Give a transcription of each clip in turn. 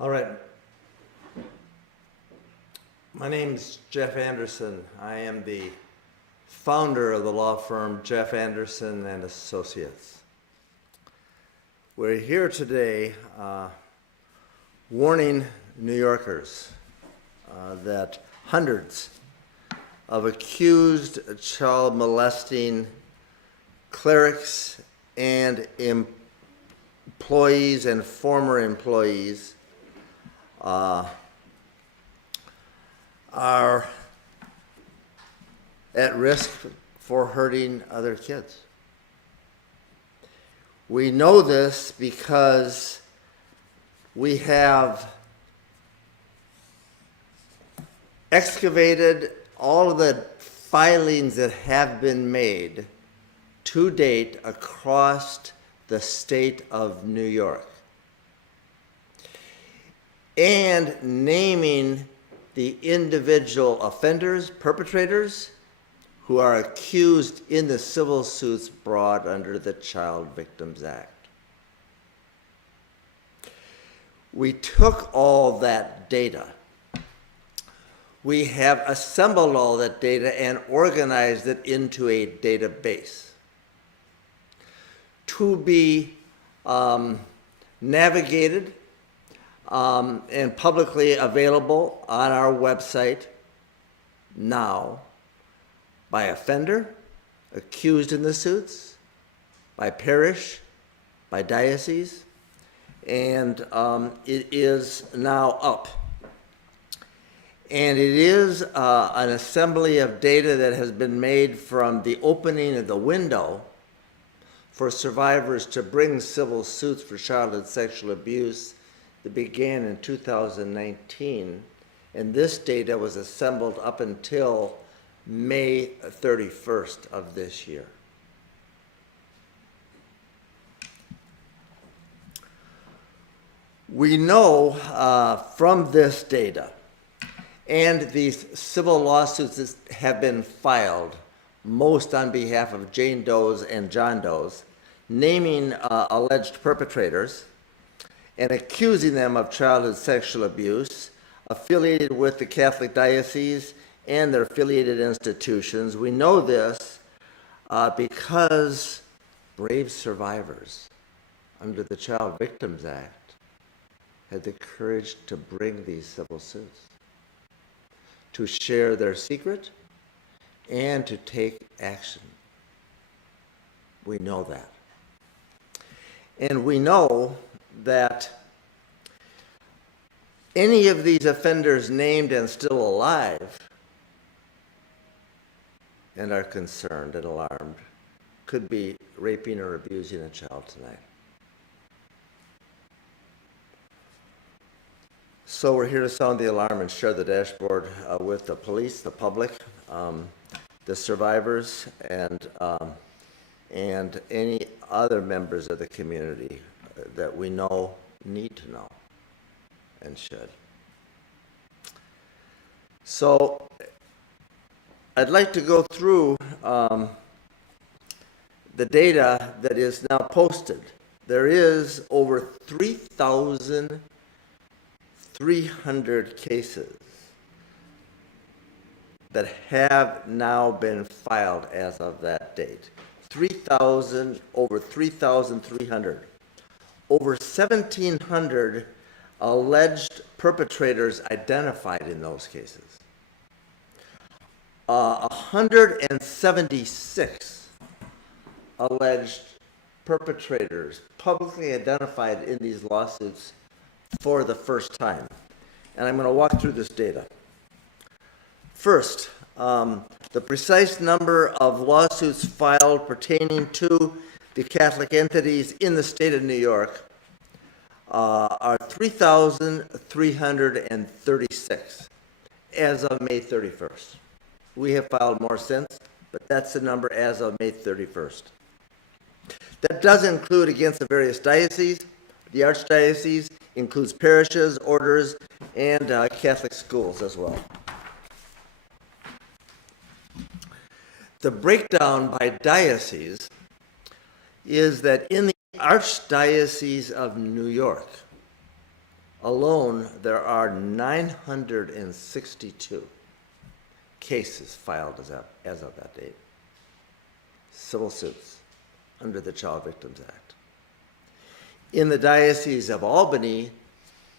All right. My name's Jeff Anderson. I am the founder of the law firm Jeff Anderson and Associates. We're here today warning New Yorkers that hundreds of accused child molesting clerics and employees and former employees are at risk for hurting other kids. We know this because we have excavated all of the filings that have been made to date across the state of New York, and naming the individual offenders, perpetrators, who are accused in the civil suits brought under the Child Victims Act. We took all that data. We have assembled all that data and organized it into a database to be navigated and publicly available on our website now by offender, accused in the suits, by parish, by diocese, and it is now up. And it is an assembly of data that has been made from the opening of the window for survivors to bring civil suits for childhood sexual abuse that began in 2019, and this data was assembled up until May 31st of this year. We know from this data and these civil lawsuits that have been filed, most on behalf of Jane Does and John Does, naming alleged perpetrators and accusing them of childhood sexual abuse, affiliated with the Catholic Dioceses and their affiliated institutions. We know this because brave survivors under the Child Victims Act had the courage to bring these civil suits, to share their secret, and to take action. We know that. And we know that any of these offenders named and still alive and are concerned and alarmed could be raping or abusing a child tonight. So we're here to sound the alarm and share the dashboard with the police, the public, the survivors, and any other members of the community that we know need to know and should. So I'd like to go through the data that is now posted. There is over 3,300 cases that have now been filed as of that date. Over 3,300. Over 1,700 alleged perpetrators identified in those cases. 176 alleged perpetrators publicly identified in these lawsuits for the first time. And I'm going to walk through this data. First, the precise number of lawsuits filed pertaining to the Catholic entities in the state of New York are 3,336 as of May 31st. We have filed more since, but that's the number as of May 31st. That does include against the various dioceses. The Archdiocese includes parishes, orders, and Catholic schools as well. The breakdown by diocese is that in the Archdiocese of New York, alone, there are 962 cases filed as of that date, civil suits under the Child Victims Act. In the Diocese of Albany,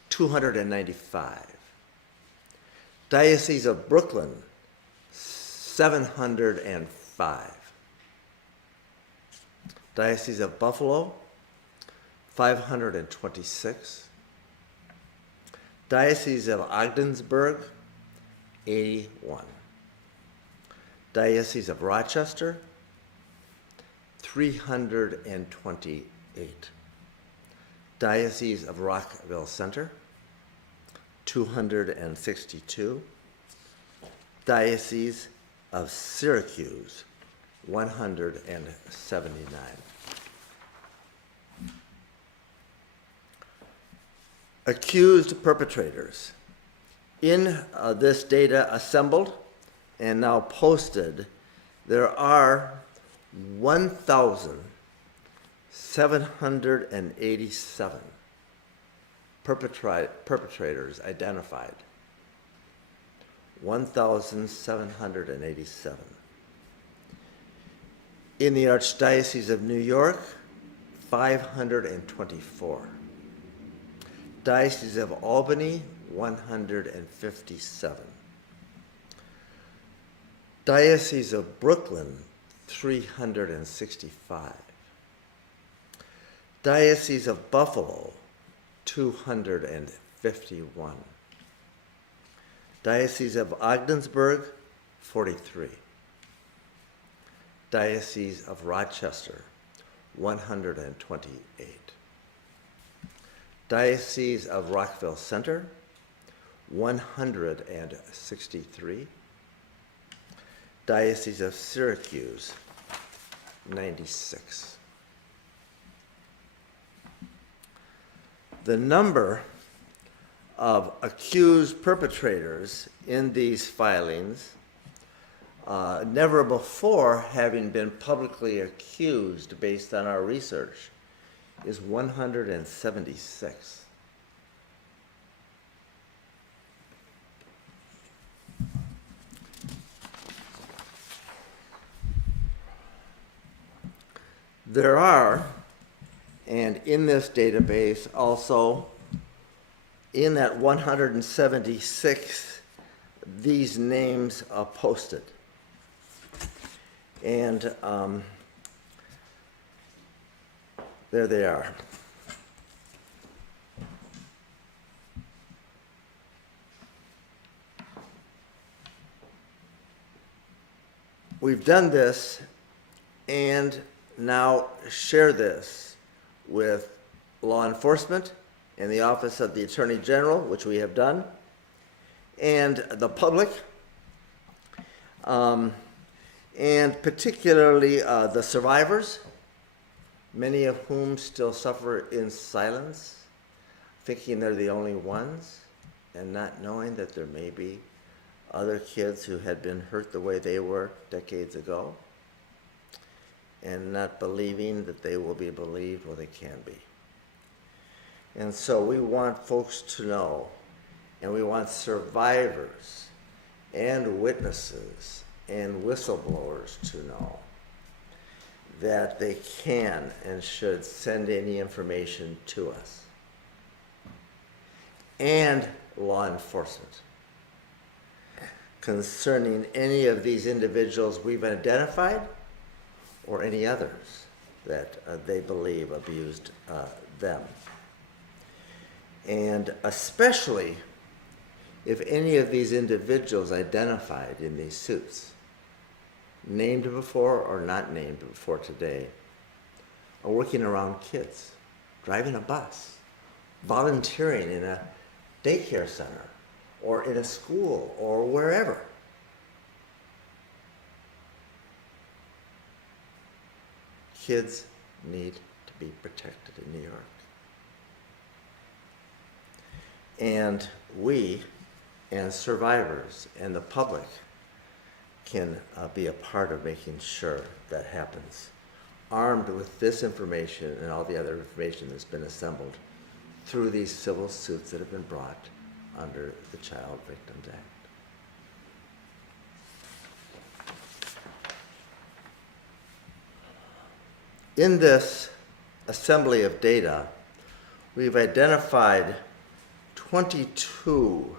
295. Diocese of Brooklyn, 705. Diocese of Buffalo, 526. Diocese of Ogdensburg, 81. Diocese of Rochester, 328. Diocese of Rockville Center, 262. Diocese of Syracuse, 179. Accused perpetrators. In this data assembled and now posted, there are 1,787 perpetrators identified. 1,787. In the Archdiocese of New York, 524. Diocese of Albany, 157. Diocese of Brooklyn, 365. Diocese of Buffalo, 251. Diocese of Ogdensburg, 43. Diocese of Rochester, 128. Diocese of Rockville Center, 163. Diocese of Syracuse, 96. The number of accused perpetrators in these filings, never before having been publicly accused based on our research, is 176. There are, and in this database also, in that 176, these names are posted. And there they are. We've done this and now share this with law enforcement and the Office of the Attorney General, which we have done, and the public, and particularly the survivors, many of whom still suffer in silence, thinking they're the only ones, and not knowing that there may be other kids who had been hurt the way they were decades ago, and not believing that they will be believed or they can be. And so we want folks to know, and we want survivors and witnesses and whistleblowers to know that they can and should send any information to us. And law enforcement concerning any of these individuals we've identified or any others that they believe abused them. And especially if any of these individuals identified in these suits, named before or not named before today, are working around kids, driving a bus, volunteering in a daycare center, or in a school, or wherever. Kids need to be protected in New York. And we, and survivors, and the public can be a part of making sure that happens, armed with this information and all the other information that's been assembled through these civil suits that have been brought under the Child Victims Act. In this assembly of data, we've identified 22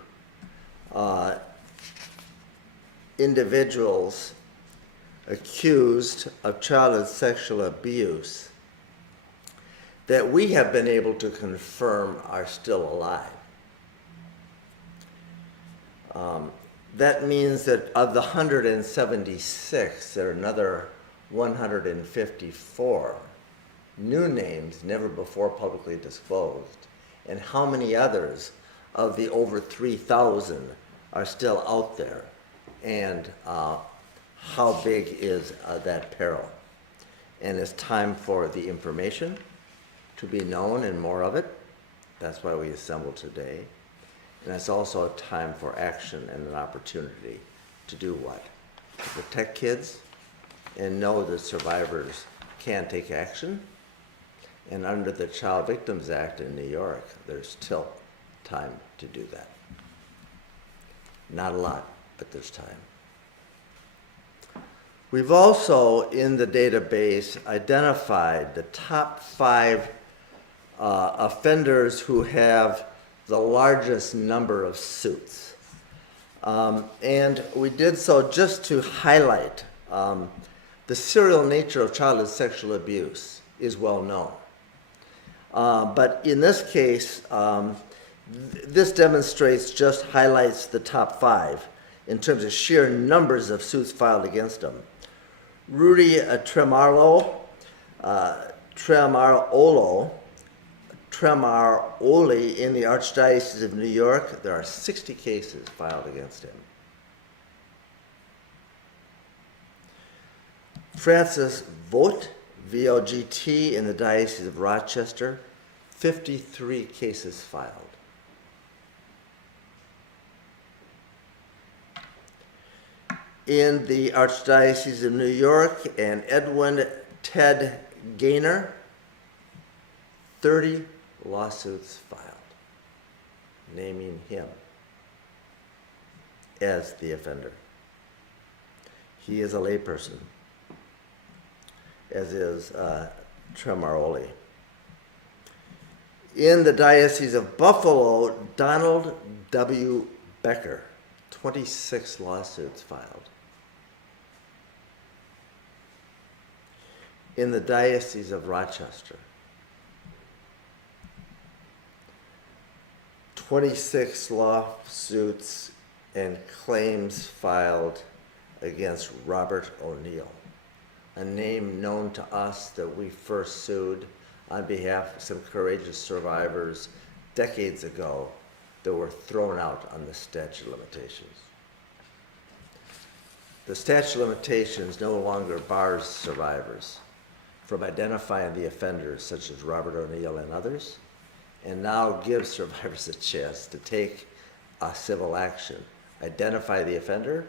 individuals accused of childhood sexual abuse that we have been able to confirm are still alive. That means that of the 176, there are another 154 new names never before publicly disclosed, and how many others of the over 3,000 are still out there, and how big is that peril. And it's time for the information to be known and more of it. That's why we assembled today. And it's also a time for action and an opportunity to do what? To protect kids and know that survivors can take action. And under the Child Victims Act in New York, there's still time to do that. Not a lot, but there's time. We've also, in the database, identified the top 5 offenders who have the largest number of suits. And we did so just to highlight the serial nature of childhood sexual abuse is well known. But in this case, this just highlights the top 5 in terms of sheer numbers of suits filed against them. Rudy Tremaroli in the Archdiocese of New York, there are 60 cases filed against him. Francis Vogt, VOGT, in the Diocese of Rochester, 53 cases filed. In the Archdiocese of New York, and Edwin Ted Gaynor, 30 lawsuits filed, naming him as the offender. He is a layperson, as is Tremaroli. In the Diocese of Buffalo, Donald W. Becker, 26 lawsuits filed. In the Diocese of Rochester, 26 lawsuits and claims filed against Robert O'Neill, a name known to us that we first sued on behalf of some courageous survivors decades ago that were thrown out on the statute of limitations. The statute of limitations no longer bars survivors from identifying the offenders, such as Robert O'Neill and others, and now gives survivors a chance to take a civil action, identify the offender,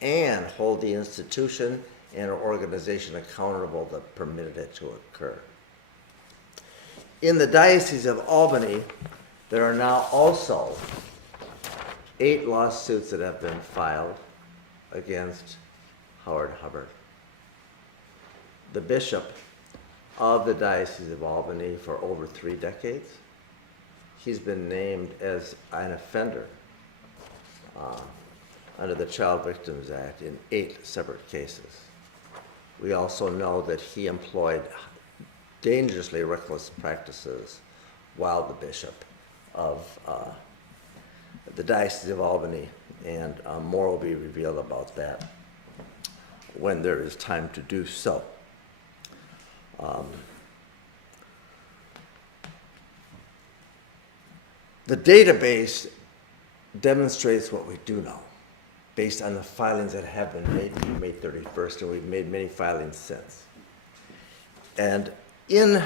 and hold the institution and or organization accountable that permitted it to occur. In the Diocese of Albany, there are now also 8 lawsuits that have been filed against Howard Hubbard, the bishop of the Diocese of Albany for over 3 decades. He's been named as an offender under the Child Victims Act in 8 separate cases. We also know that he employed dangerously reckless practices while the bishop of the Diocese of Albany, and more will be revealed about that when there is time to do so. The database demonstrates what we do know based on the filings that have been made through May 31st, and we've made many filings since. And in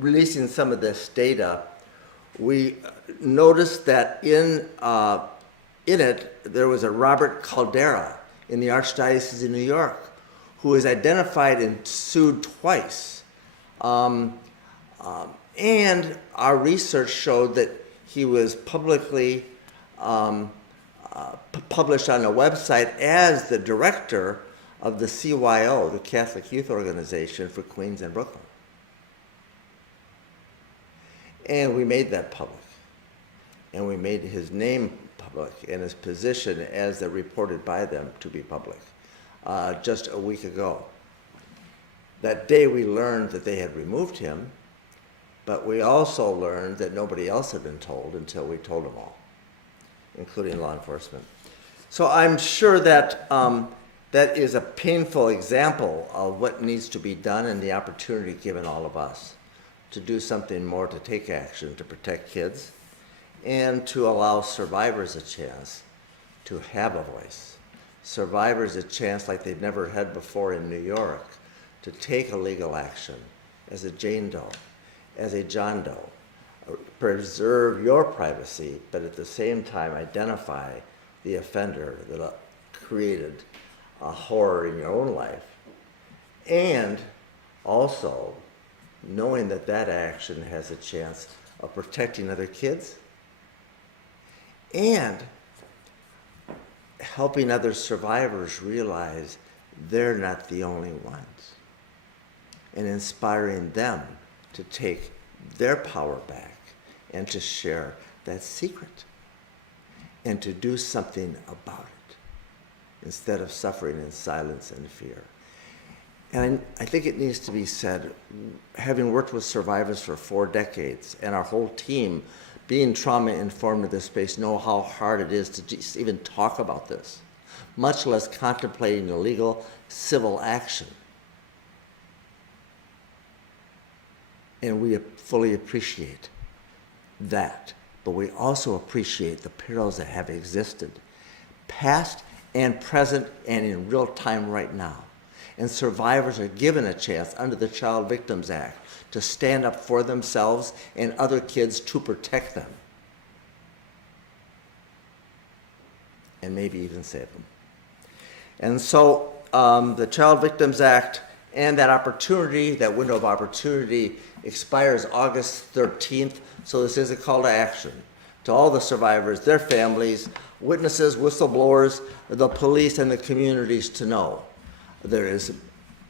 releasing some of this data, we noticed that in it there was a Robert Caldera in the Archdiocese of New York who was identified and sued twice And our research showed that he was publicly published on a website as the director of the CYO, the Catholic Youth Organization for Queens and Brooklyn. And we made that public. And we made his name public and his position as they're reported by them to be public just a week ago. That day we learned that they had removed him, but we also learned that nobody else had been told until we told them all, including law enforcement. So I'm sure that that is a painful example of what needs to be done and the opportunity given all of us to do something more, to take action, to protect kids, and to allow survivors a chance to have a voice. Survivors a chance like they've never had before in New York to take a legal action as a Jane Doe, as a John Doe. Preserve your privacy, but at the same time identify the offender that created a horror in your own life. And also knowing that that action has a chance of protecting other kids and helping other survivors realize they're not the only ones, and inspiring them to take their power back and to share that secret and to do something about it instead of suffering in silence and fear. And I think it needs to be said, having worked with survivors for 4 decades and our whole team being trauma-informed in this space, know how hard it is to just even talk about this, much less contemplating a legal civil action. And we fully appreciate that, but we also appreciate the perils that have existed, past and present and in real time right now. And survivors are given a chance under the Child Victims Act to stand up for themselves and other kids to protect them. And maybe even save them. And so the Child Victims Act and that opportunity, that window of opportunity, expires August 13th. So this is a call to action to all the survivors, their families, witnesses, whistleblowers, the police, and the communities to know. There is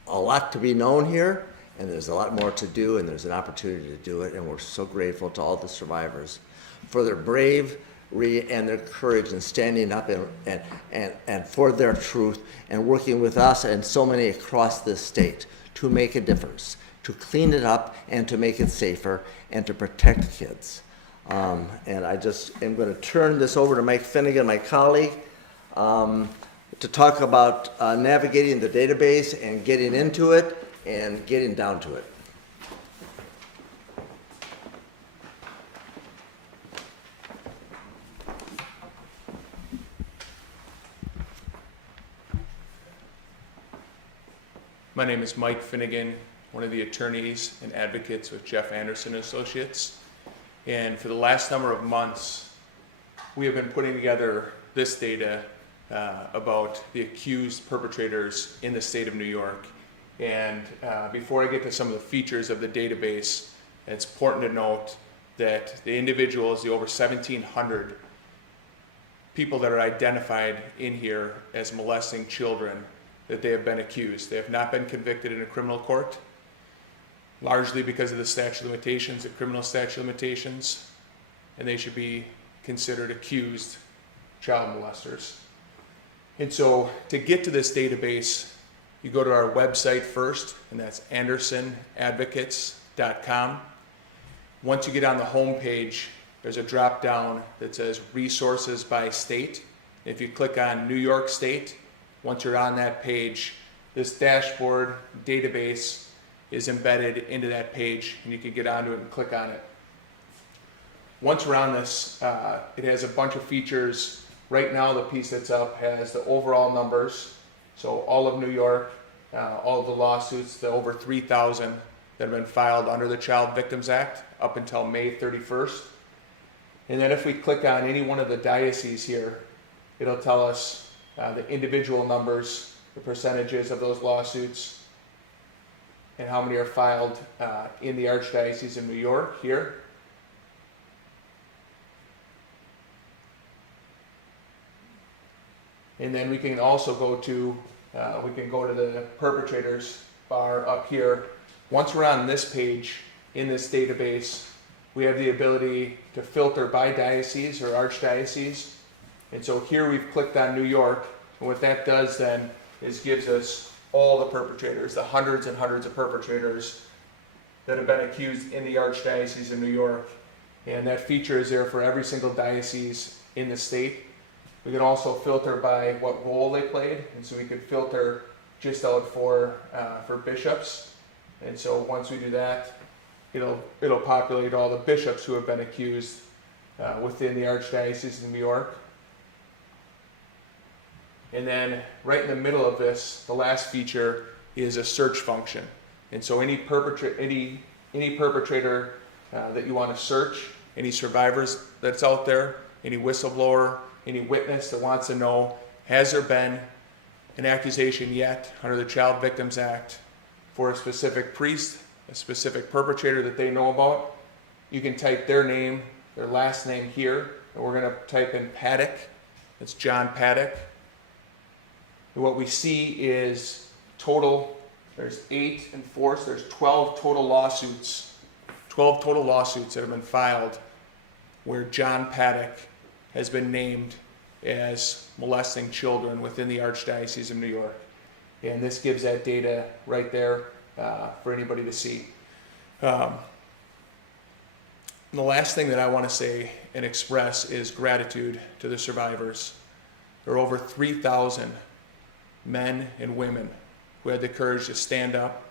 a lot to be known here, and there's a lot more to do, and there's an opportunity to do it, and we're so grateful to all the survivors for their bravery and their courage in standing up and for their truth and working with us and so many across this state to make a difference, to clean it up and to make it safer and to protect kids. And I just am going to turn this over to Mike Finnegan, my colleague, to talk about navigating the database and getting into it and getting down to it. My name is Mike Finnegan, one of the attorneys and advocates with Jeff Anderson Associates. And for the last number of months, we have been putting together this data about the accused perpetrators in the state of New York. And before I get to some of the features of the database, it's important to note that the individuals, the over 1,700 people that are identified in here as molesting children, that they have been accused. They have not been convicted in a criminal court, largely because of the statute of limitations, the criminal statute of limitations, and they should be considered accused child molesters. And so to get to this database, you go to our website first, and that's andersonadvocates.com. Once you get on the home page, there's a drop down that says resources by state. If you click on New York State, once you're on that page, this dashboard database is embedded into that page, and you can get onto it and click on it. Once we're on this, it has a bunch of features. Right now, the piece that's up has the overall numbers. So all of New York, all of the lawsuits, the over 3,000 that have been filed under the Child Victims Act up until May 31st. And then if we click on any one of the dioceses here, it'll tell us the individual numbers, the percentages of those lawsuits, and how many are filed in the Archdiocese of New York here. And then we can also go to the perpetrators bar up here. Once we're on this page in this database, we have the ability to filter by diocese or archdiocese. And so here we've clicked on New York, and what that does then is gives us all the perpetrators, the hundreds and hundreds of perpetrators that have been accused in the Archdiocese of New York. And that feature is there for every single diocese in the state. We can also filter by what role they played, and so we could filter just out for bishops. And so once we do that, it'll populate all the bishops who have been accused within the Archdiocese of New York. And then right in the middle of this, the last feature is a search function. And so any perpetrator that you want to search, any survivors that's out there, any whistleblower, any witness that wants to know, has there been an accusation yet under the Child Victims Act for a specific priest, a specific perpetrator that they know about? You can type their name, their last name here, and we're going to type in Paddock. It's John Paddock. And what we see is total, there's 8 enforced, there's 12 total lawsuits. 12 total lawsuits that have been filed where John Paddock has been named as molesting children within the Archdiocese of New York. And this gives that data right there for anybody to see. The last thing that I want to say and express is gratitude to the survivors. There are over 3,000 men and women who had the courage to stand up,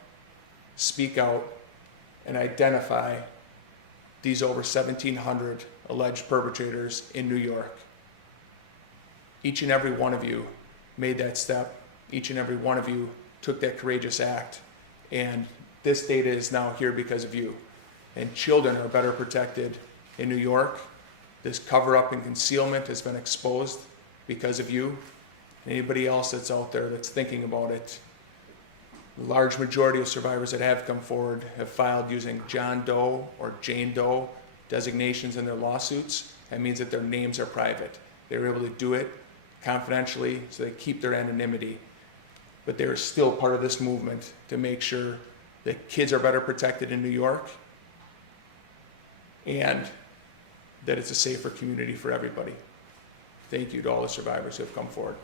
speak out, and identify these over 1,700 alleged perpetrators in New York. Each and every one of you made that step. Each and every one of you took that courageous act. And this data is now here because of you. And children are better protected in New York. This cover-up and concealment has been exposed because of you. Anybody else that's out there that's thinking about it, the large majority of survivors that have come forward have filed using John Doe or Jane Doe designations in their lawsuits. That means that their names are private. They were able to do it confidentially, so they keep their anonymity. But they are still part of this movement to make sure that kids are better protected in New York and that it's a safer community for everybody. Thank you to all the survivors who have come forward.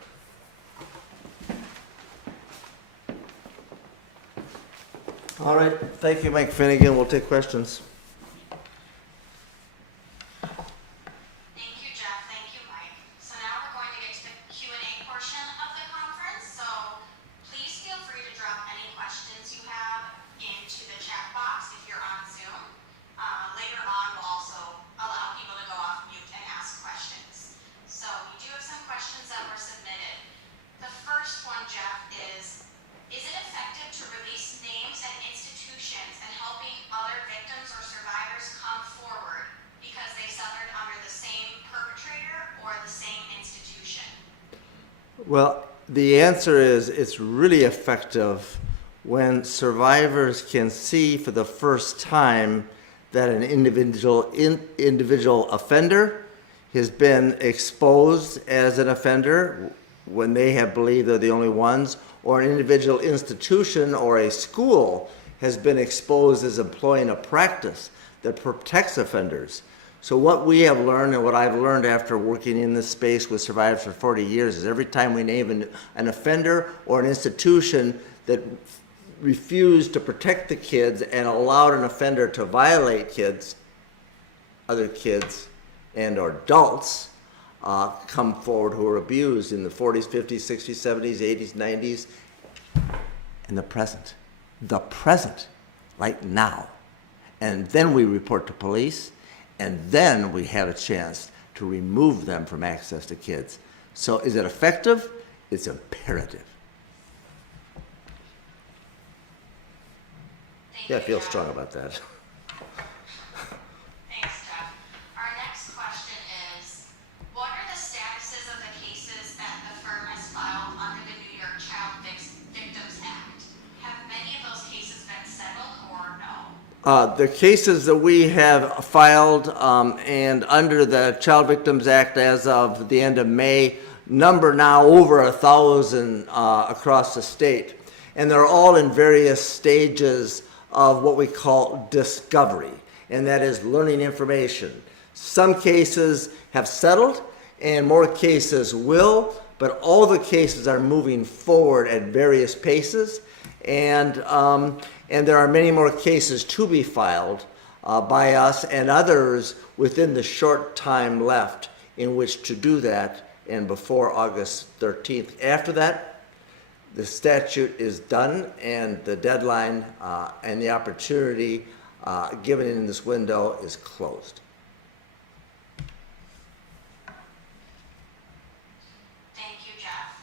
All right, thank you, Mike Finnegan. We'll take questions. Thank you, Jeff. Thank you, Mike. So now we're going to get to the Q&A portion of the conference. So please feel free to drop any questions you have into the chat box if you're on Zoom. Later on, we'll also allow people to go off mute and ask questions. So we do have some questions that were submitted. The first one, Jeff, is it effective to release names and institutions and helping other victims or survivors come forward because they suffered under the same perpetrator or the same institution? Well, the answer is it's really effective when survivors can see for the first time that an individual offender has been exposed as an offender when they have believed they're the only ones, or an individual institution or a school has been exposed as employing a practice that protects offenders. So what we have learned, and what I've learned after working in this space with survivors for 40 years, is every time we name an offender or an institution that refused to protect the kids and allowed an offender to violate kids, other kids and or adults, come forward who were abused in the 40s, 50s, 60s, 70s, 80s, 90s, and the present, right now. And then we report to police, and then we have a chance to remove them from access to kids. So is it effective? It's imperative. Thank Yeah, I you, feel Jeff. strong about that. Thanks, Jeff. Our next question is, what are the statuses of the cases that the firm has filed under the New York Child Victims Act? Have many of those cases been The cases that we have filed, and under the Child Victims Act as of the end of May, number now over 1,000 across the state. And they're all in various stages of what we call discovery, and that is learning information. Some cases have settled, and more cases will, but all the cases are moving forward at various paces. And there are many more cases to be filed by us and others within the short time left in which to do that, and before August 13th. After that, the statute is done, and the deadline and the opportunity given in this window is closed. Thank you, Jeff.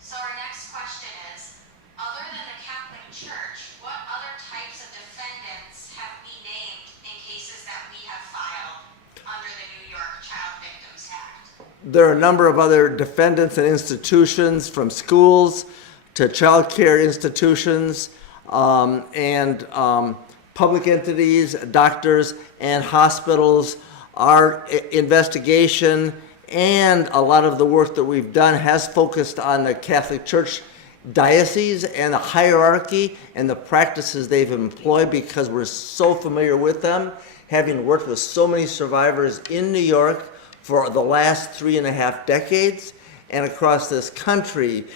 So our next question is, other than the Catholic Church, what other types of defendants have we named in cases that we have filed under the New York Child Victims Act? There are a number of other defendants and institutions, from schools to child care institutions, and public entities, doctors, and hospitals. Our investigation and a lot of the work that we've done has focused on the Catholic Church Diocese and the hierarchy and the practices they've employed, because we're so familiar with them, having worked with so many survivors in New York for the last 3.5 decades and across this country.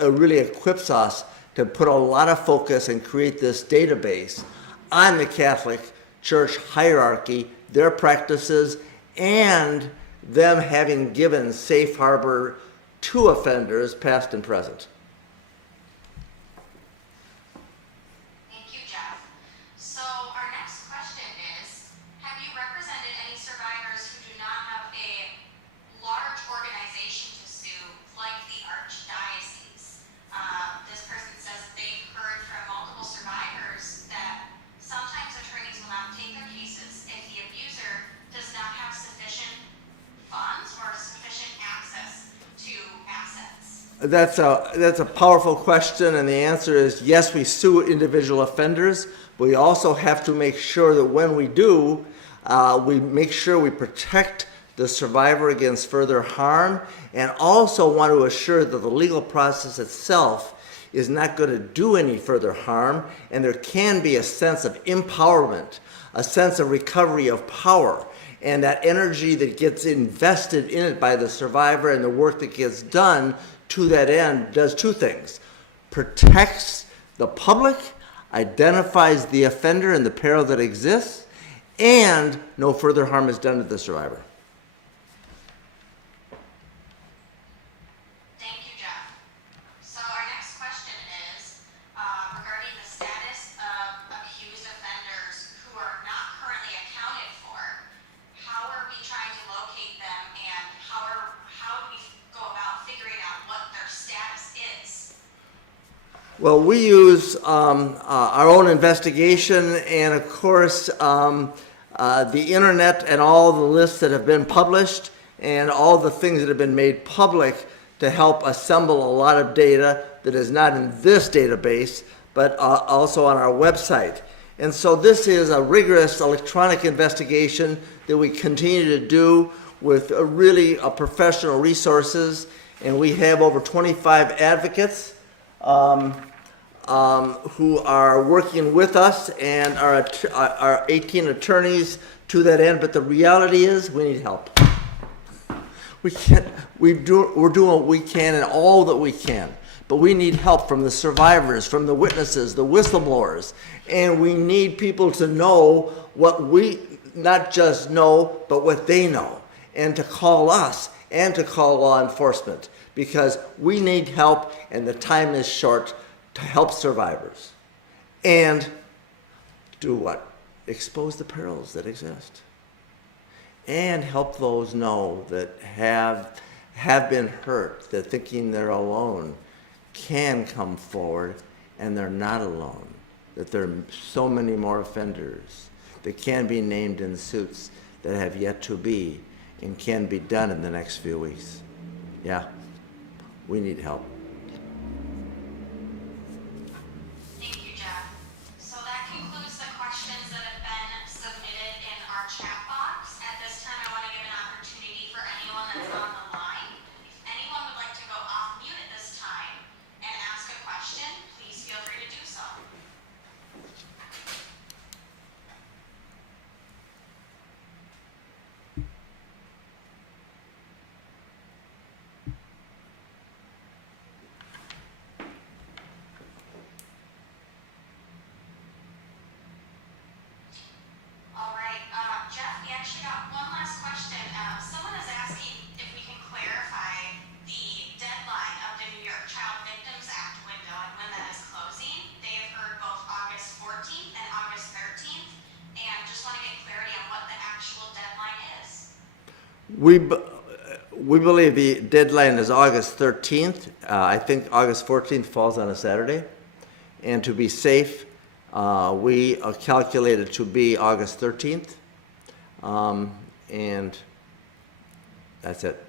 Really equips us to put a lot of focus and create this database on the Catholic Church hierarchy, their practices, and them having given safe harbor to offenders, past and present. Thank you, Jeff. So our next question is, have you represented any survivors who do not have a large organization to sue, like the Archdiocese? This person says they've heard from multiple survivors that sometimes attorneys will not take their cases if the abuser does not have sufficient funds or sufficient access to assets. That's a powerful question, and the answer is yes, we sue individual offenders, but we also have to make sure that when we do, we make sure we protect the survivor against further harm, and also want to assure that the legal process itself is not going to do any further harm, and there can be a sense of empowerment, a sense of recovery of power, and that energy that gets invested in it by the survivor and the work that gets done to that end does two things: protects the public, identifies the offender and the peril that exists, and no further harm is done to the survivor. Thank you, Jeff. So our next question is regarding the status of accused offenders who are not currently accounted for. How are we trying to locate them, and how do we go about figuring out what their status is? Well, we use our own investigation and, of course, the internet and all the lists that have been published and all the things that have been made public to help assemble a lot of data that is not in this database, but also on our website. And so this is a rigorous electronic investigation that we continue to do with really professional resources, and we have over 25 advocates who are working with us, and our 18 attorneys to that end. But the reality is we need help. We're doing what we can and all that we can, but we need help from the survivors, from the witnesses, the whistleblowers, and we need people to know what we not just know, but what they know, and to call us and to call law enforcement, because we need help and the time is short to help survivors. And do what? Expose the perils that exist. And help those know that have been hurt, that thinking they're alone, can come forward and they're not alone. That there are so many more offenders that can be named in suits that have yet to be and can be done in the next few weeks. Yeah, we need help. Thank you, Jeff. So that concludes the questions that have We believe the deadline is August 13th. I think August 14th falls on a Saturday. And to be safe, we calculated to be August 13th. And that's it.